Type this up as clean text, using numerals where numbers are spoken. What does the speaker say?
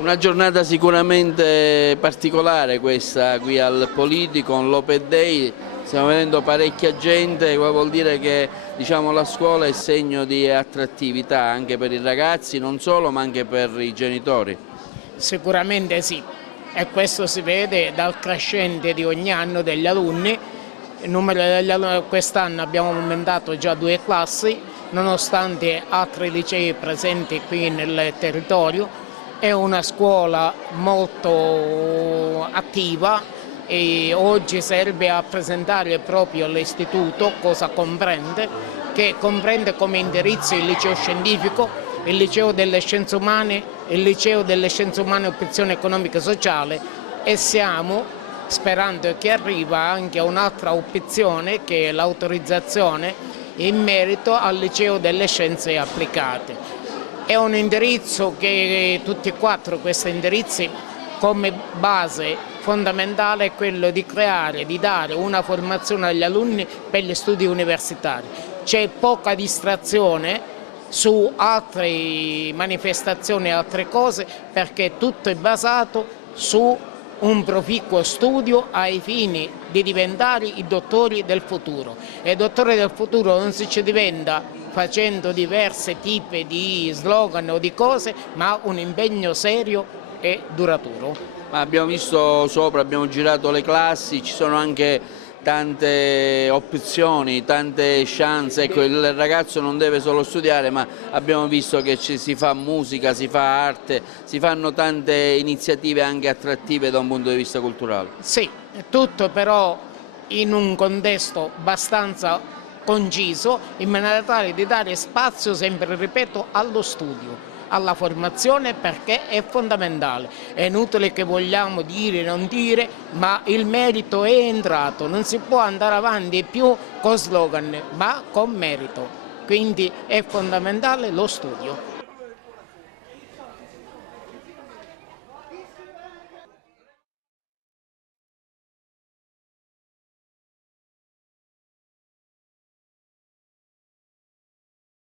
Una giornata sicuramente particolare questa qui al Politicon, l'Open Day, stiamo vedendo parecchia gente, questo vuol dire che la scuola è segno di attrattività anche per i ragazzi, non solo ma anche per i genitori. Sicuramente sì, e questo si vede dal crescente di ogni anno degli alunni. Il numero degli alunni quest'anno abbiamo aumentato già 2 classi, nonostante altri licei presenti qui nel territorio. È una scuola molto attiva e oggi serve a presentare proprio all'istituto cosa comprende, che comprende come indirizzo il liceo scientifico, il liceo delle scienze umane, il liceo delle scienze umane e opzione economica e sociale, e stiamo sperando che arriva anche un'altra opzione che è l'autorizzazione in merito al liceo delle scienze applicate. È un indirizzo che tutti e 4 questi indirizzi come base fondamentale è quello di creare, di dare una formazione agli alunni per gli studi universitari. C'è poca distrazione su altre manifestazioni e altre cose perché tutto è basato su un proficuo studio ai fini di diventare i dottori del futuro. E i dottori del futuro non si ci diventa facendo diversi tipi di slogan o di cose, ma un impegno serio e duraturo. Ma abbiamo visto sopra, abbiamo girato le classi, ci sono anche tante opzioni, tante chance, ecco, il ragazzo non deve solo studiare, ma abbiamo visto che si fa musica, si fa arte, si fanno tante iniziative anche attrattive da un punto di vista culturale. Sì, tutto però in un contesto abbastanza conciso, in maniera tale di dare spazio, sempre ripeto, allo studio, alla formazione, perché è fondamentale. È inutile che vogliamo dire, non dire, ma il merito è entrato, non si può andare avanti più con slogan, ma con merito. Quindi è fondamentale lo studio.